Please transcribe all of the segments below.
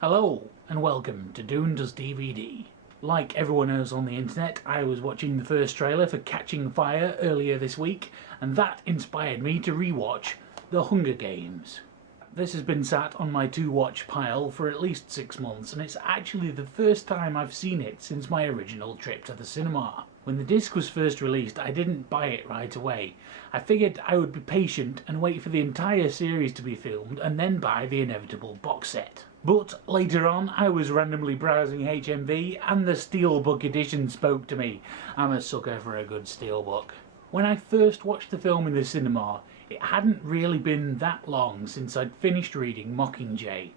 Hello and welcome to Doon Does DVD. Like everyone else on the internet, I was watching the first trailer for Catching Fire earlier this week, and that inspired me to rewatch The Hunger Games. This has been sat on my to-watch pile for at least 6 months, and it's actually the first time I've seen it since my original trip to the cinema. When the disc was first released, I didn't buy it right away. I figured I would be patient and wait for the entire series to be filmed and then buy the inevitable box set. But later on, I was randomly browsing HMV and the Steelbook edition spoke to me. I'm a sucker for a good Steelbook. When I first watched the film in the cinema, it hadn't really been that long since I'd finished reading Mockingjay,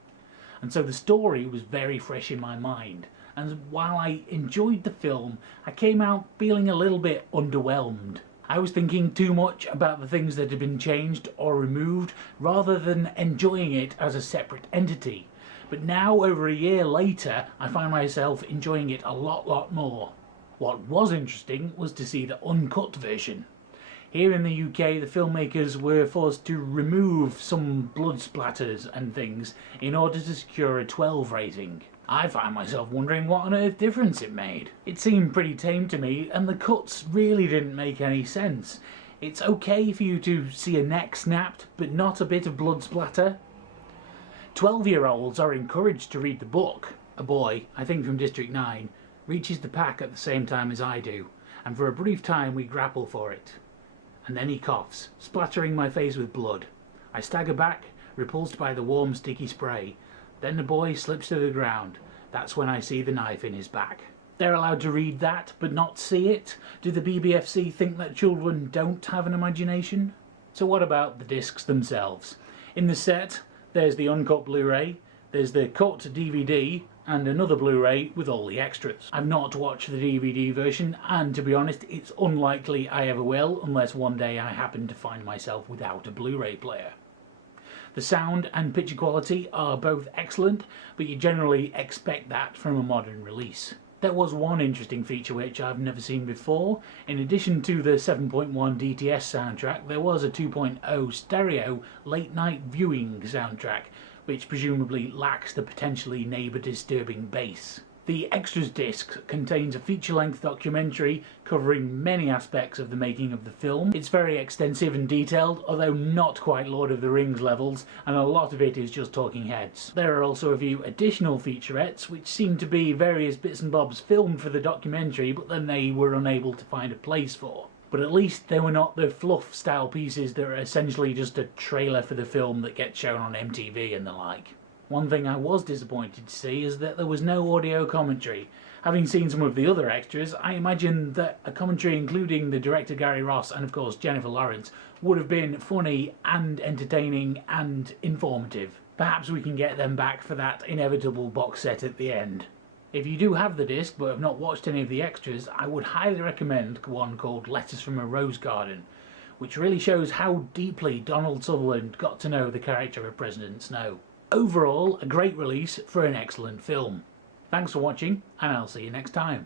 and so the story was very fresh in my mind, and while I enjoyed the film, I came out feeling a little bit underwhelmed. I was thinking too much about the things that had been changed or removed rather than enjoying it as a separate entity. But now, over a year later, I find myself enjoying it a lot more. What was interesting was to see the uncut version. Here in the UK, the filmmakers were forced to remove some blood splatters and things in order to secure a 12 rating. I find myself wondering what on earth difference it made. It seemed pretty tame to me, and the cuts really didn't make any sense. It's okay for you to see a neck snapped, but not a bit of blood splatter. 12-year-olds are encouraged to read the book. A boy, I think from District 9, reaches the pack at the same time as I do, and for a brief time we grapple for it. And then he coughs, splattering my face with blood. I stagger back, repulsed by the warm, sticky spray. Then the boy slips to the ground. That's when I see the knife in his back. They're allowed to read that, but not see it? Do the BBFC think that children don't have an imagination? So what about the discs themselves? In the set, there's the uncut Blu-ray, there's the cut DVD, and another Blu-ray with all the extras. I've not watched the DVD version, and to be honest, it's unlikely I ever will, unless one day I happen to find myself without a Blu-ray player. The sound and picture quality are both excellent, but you generally expect that from a modern release. There was one interesting feature which I've never seen before. In addition to the 7.1 DTS soundtrack, there was a 2.0 stereo late-night viewing soundtrack, which presumably lacks the potentially neighbour-disturbing bass. The extras disc contains a feature-length documentary covering many aspects of the making of the film. It's very extensive and detailed, although not quite Lord of the Rings levels, and a lot of it is just talking heads. There are also a few additional featurettes, which seem to be various bits and bobs filmed for the documentary, but then they were unable to find a place for. But at least they were not the fluff-style pieces that are essentially just a trailer for the film that gets shown on MTV and the like. One thing I was disappointed to see is that there was no audio commentary. Having seen some of the other extras, I imagine that a commentary including the director Gary Ross and of course Jennifer Lawrence would have been funny and entertaining and informative. Perhaps we can get them back for that inevitable box set at the end. If you do have the disc but have not watched any of the extras, I would highly recommend one called Letters from a Rose Garden, which really shows how deeply Donald Sutherland got to know the character of President Snow. Overall, a great release for an excellent film. Thanks for watching, and I'll see you next time.